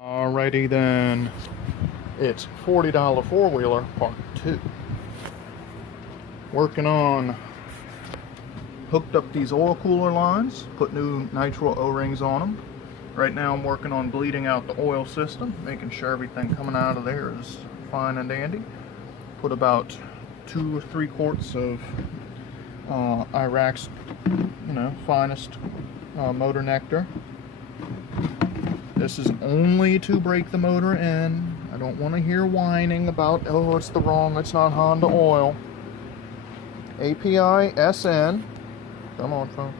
Alrighty then, it's $40 four-wheeler part 2. Working on, hooked up these oil cooler lines, put new nitro O-rings on them. Right now I'm working on bleeding out the oil system, making sure everything coming out of there is fine and dandy. Put about 2 or 3 quarts of Iraq's, finest motor nectar. This is only to break the motor in. I don't want to hear whining about, oh, it's it's not Honda oil. API SN, come on phone.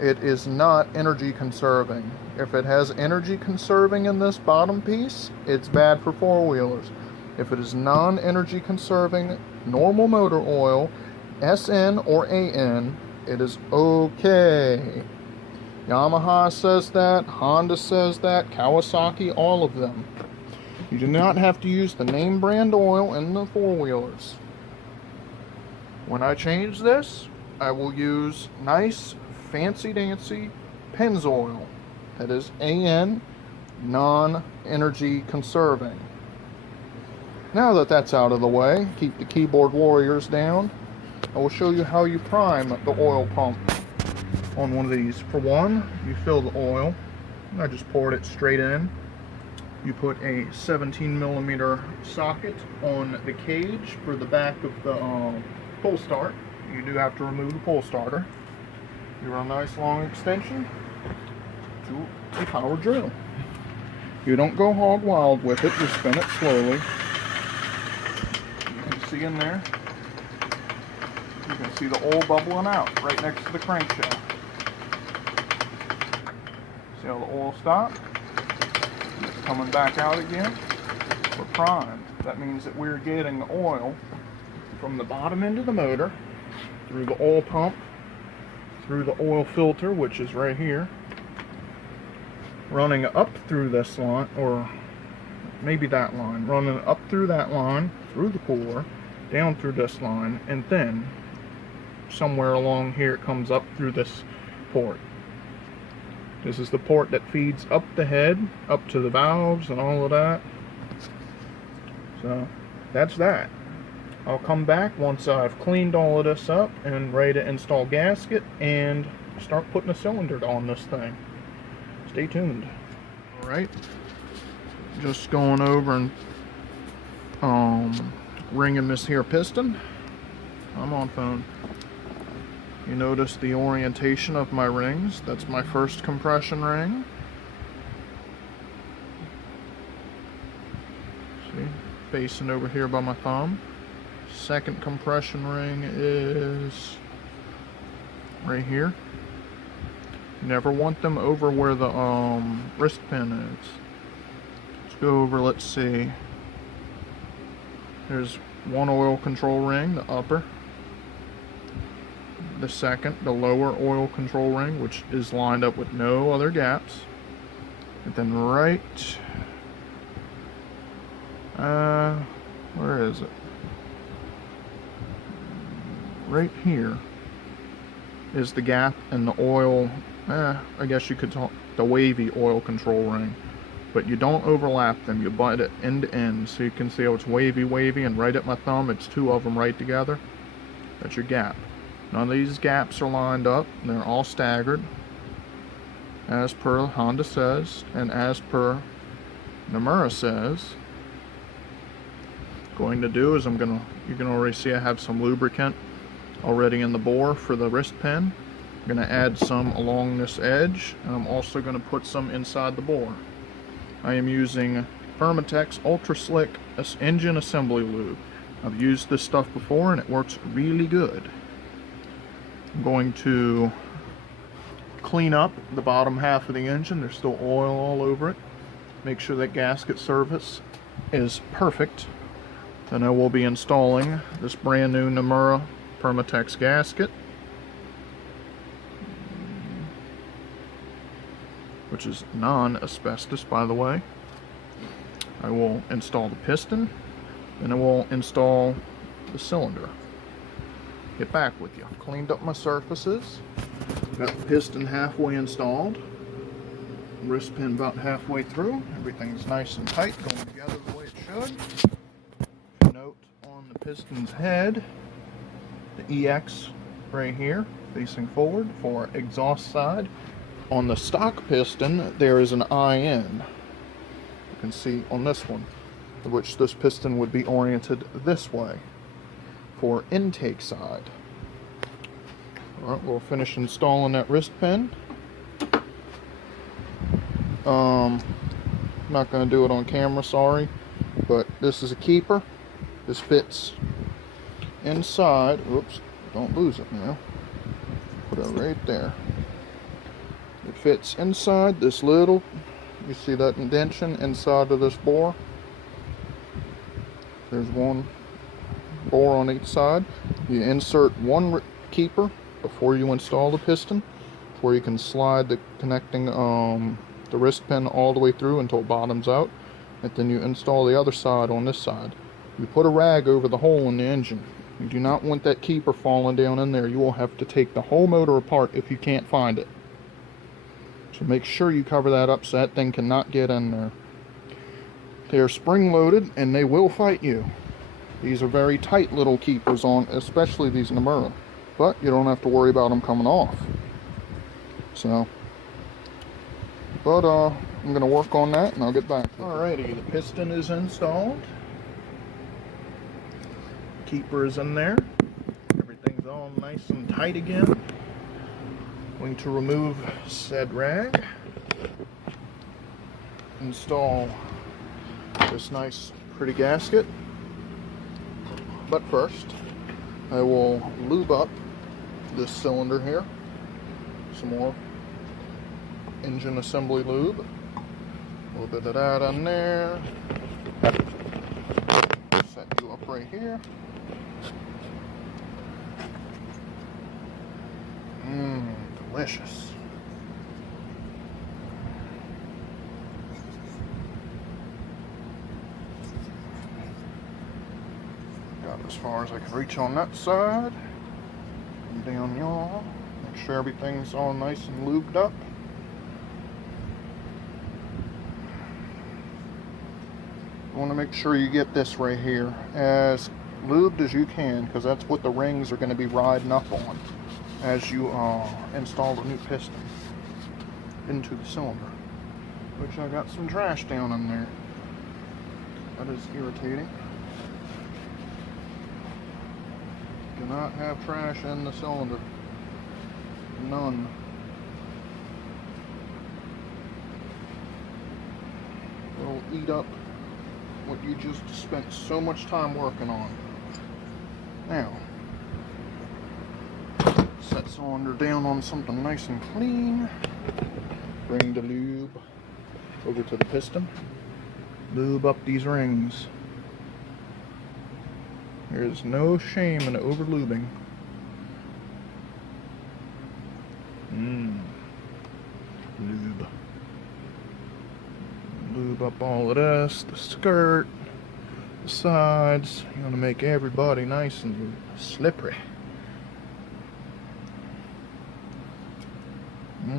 It is not energy conserving. If it has energy conserving in this bottom piece, it's bad for four-wheelers. If it is non-energy conserving, normal motor oil, SN or AN, it is okay. Yamaha says that, Honda says that, Kawasaki, all of them. You do not have to use the name brand oil in the four-wheelers. When I change this, I will use nice, fancy-dancy Pennzoil. That is AN, non-energy conserving. Now that that's out of the way, keep the keyboard warriors down. I will show you how you prime the oil pump on one of these. For one, you fill the oil. I just poured it straight in. You put a 17mm socket on the cage for the back of the pull start. You do have to remove the pull starter. You run a nice long extension to a power drill. You don't go hog wild with it, you spin it slowly. You can see in there, you can see the oil bubbling out right next to the crankshaft. See how the oil stopped? It's coming back out again. We're primed. That means that we're getting the oil from the bottom end of the motor, through the oil pump, through the oil filter, which is right here, running up through this line, or maybe that line, running up through that line, through the cooler, down through this line, and then somewhere along here it comes up through this port. This is the port that feeds up the head, up to the valves and all of that. So that's that. I'll come back once I've cleaned all of this up and ready to install gasket and start putting a cylinder on this thing. Stay tuned. Alright, just going over and ringing this here piston. I'm on phone. You notice the orientation of my rings. That's my first compression ring. See, facing over here by my thumb. Second compression ring is right here. You never want them over where the wrist pin is. Let's go over, let's see. There's one oil control ring, the upper. The second, the lower oil control ring, which is lined up with no other gaps. And then right, where is it? Right here is the gap in the oil, I guess you could talk the wavy oil control ring. But you don't overlap them, you butt it end to end. So you can see how it's wavy, and right at my thumb, it's 2 of them right together. That's your gap. None of these gaps are lined up, they're all staggered, as per Honda says, and as per Nomura says. Going to do is you can already see I have some lubricant already in the bore for the wrist pin. I'm going to add some along this edge, and I'm also going to put some inside the bore. I am using Permatex Ultra Slick engine assembly lube. I've used this stuff before and it works really good. I'm going to clean up the bottom half of the engine. There's still oil all over it. Make sure that gasket service is perfect. Then I will be installing this brand new Nomura Permatex gasket, which is non-asbestos, by the way. I will install the piston, and I will install the cylinder. Get back with you. Cleaned up my surfaces. Got the piston halfway installed. Wrist pin about halfway through. Everything's nice and tight, going together the way it should. Note on the piston's head, the EX right here, facing forward for exhaust side. On the stock piston, there is an IN. You can see on this one, which this piston would be oriented this way for intake side. Alright, we'll finish installing that wrist pin. Not going to do it on camera, sorry, but this is a keeper. This fits inside. Oops, don't lose it now. Put it right there. It fits inside this little, you see that indentation inside of this bore? There's one bore on each side. You insert one keeper before you install the piston, where you can slide the connecting the wrist pin all the way through until it bottoms out, and then you install the other side on this side. You put a rag over the hole in the engine. You do not want that keeper falling down in there. You will have to take the whole motor apart if you can't find it. So make sure you cover that up so that thing cannot get in there. They are spring loaded and they will fight you. These are very tight little keepers on, especially these Nomura, but you don't have to worry about them coming off. So, but I'm going to work on that and I'll get back. Alrighty, the piston is installed. Keeper is in there. Everything's all nice and tight again. Going to remove said rag. Install this nice pretty gasket. But first, I will lube up this cylinder here. Some more engine assembly lube. A little bit of that on there. Set you up right here. Delicious. Got as far as I can reach on that side. And down y'all. Make sure everything's all nice and lubed up. You want to make sure you get this right here as lubed as you can, because that's what the rings are going to be riding up on as you install the new piston into the cylinder. Which I got some trash down in there. That is irritating. Cannot have trash in the cylinder. None. It'll eat up what you just spent so much time working on. Now, set cylinder down on something nice and clean. Bring the lube over to the piston. Lube up these rings. There is no shame in over lubing. Lube. Lube up all of this, the skirt, the sides. You want to make everybody nice and slippery. I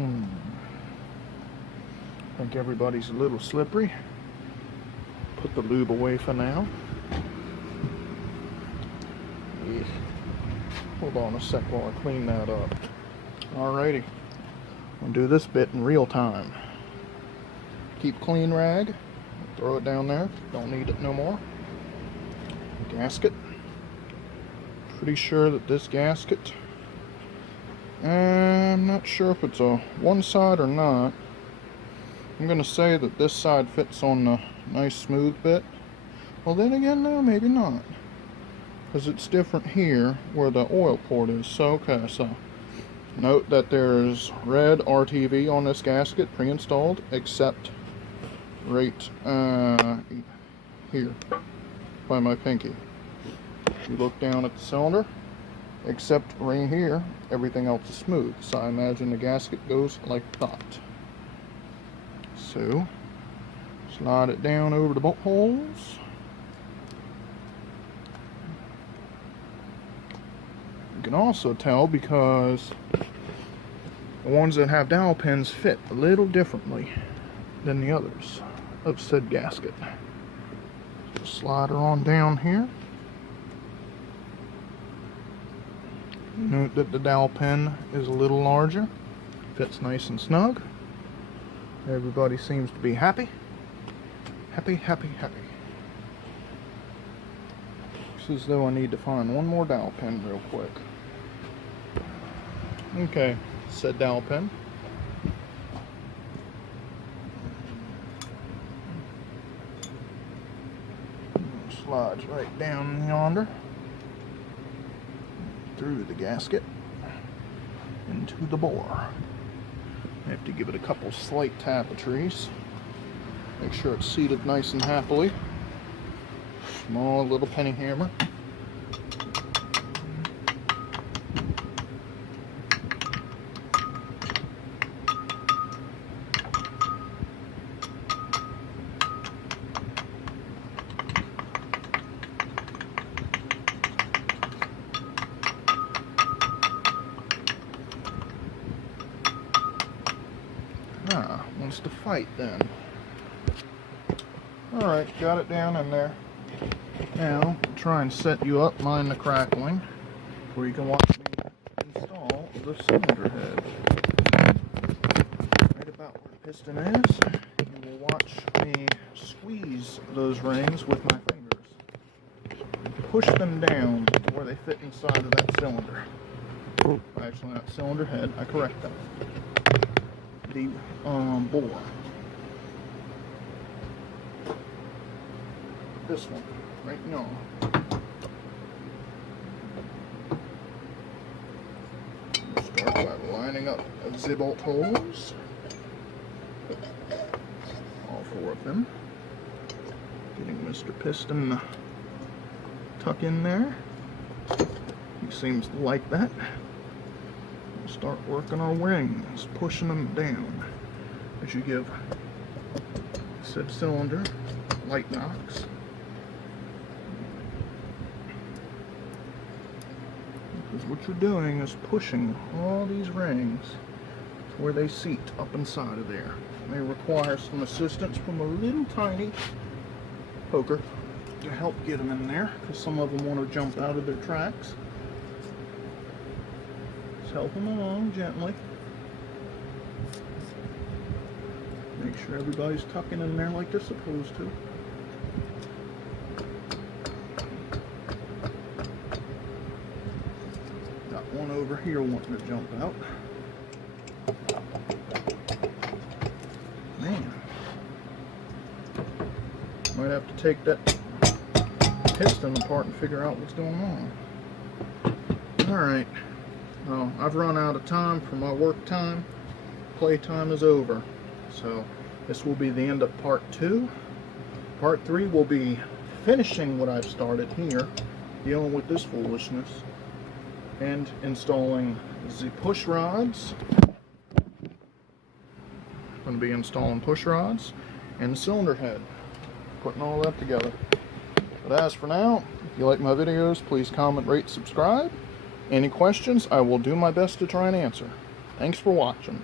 think everybody's a little slippery. Put the lube away for now. Hold on a sec while I clean that up. Alrighty. I'll do this bit in real time. Keep clean rag. Throw it down there. Don't need it no more. Gasket. Pretty sure that this gasket, I'm not sure if it's a one side or not. I'm going to say that this side fits on the nice smooth bit. Well, then again, no, maybe not. Because it's different here where the oil port is. So, okay, so note that there's red RTV on this gasket pre-installed, except right here by my pinky. You look down at the cylinder, except right here, everything else is smooth. So I imagine the gasket goes like that. So, slide it down over the bolt holes. You can also tell because the ones that have dowel pins fit a little differently. than the others of said gasket. Just slide her on down here. Note that the dowel pin is a little larger. Fits nice and snug. Everybody seems to be happy. Happy, happy, happy. Looks as though I need to find one more dowel pin real quick. Okay, said dowel pin. Slides right down yonder, through the gasket, into the bore. I have to give it a couple slight tapestries. Make sure it's seated nice and happily. Small little penny hammer. Wants to fight then. Alright, got it down in there. Now, try and set you up, mind the crackling, where you can watch me install the cylinder head. Right about where the piston is, you will watch me squeeze those rings with my fingers. Push them down to where they fit inside of that cylinder. Actually, not cylinder head, I correct that. The bore. This one, right now. Start by lining up Z-bolt holes. All 4 of them. Getting Mr. Piston tuck in there. He seems to like that. Start working our rings, pushing them down as you give said cylinder light knocks. Because what you're doing is pushing all these rings to where they seat up inside of there. May require some assistance from a little tiny poker to help get them in there, because some of them want to jump out of their tracks. Help them along gently. Make sure everybody's tucking in there like they're supposed to. Got one over here wanting to jump out. Man. Might have to take that piston apart and figure out what's going on. Alright. Well, I've run out of time for my work time. Playtime is over. So this will be the end of part 2. Part 3 will be finishing what I've started here, dealing with this foolishness, and installing the push rods. I'm going to be installing push rods and the cylinder head, putting all that together. But as for now, if you like my videos, please comment, rate, subscribe. Any questions, I will do my best to try and answer. Thanks for watching.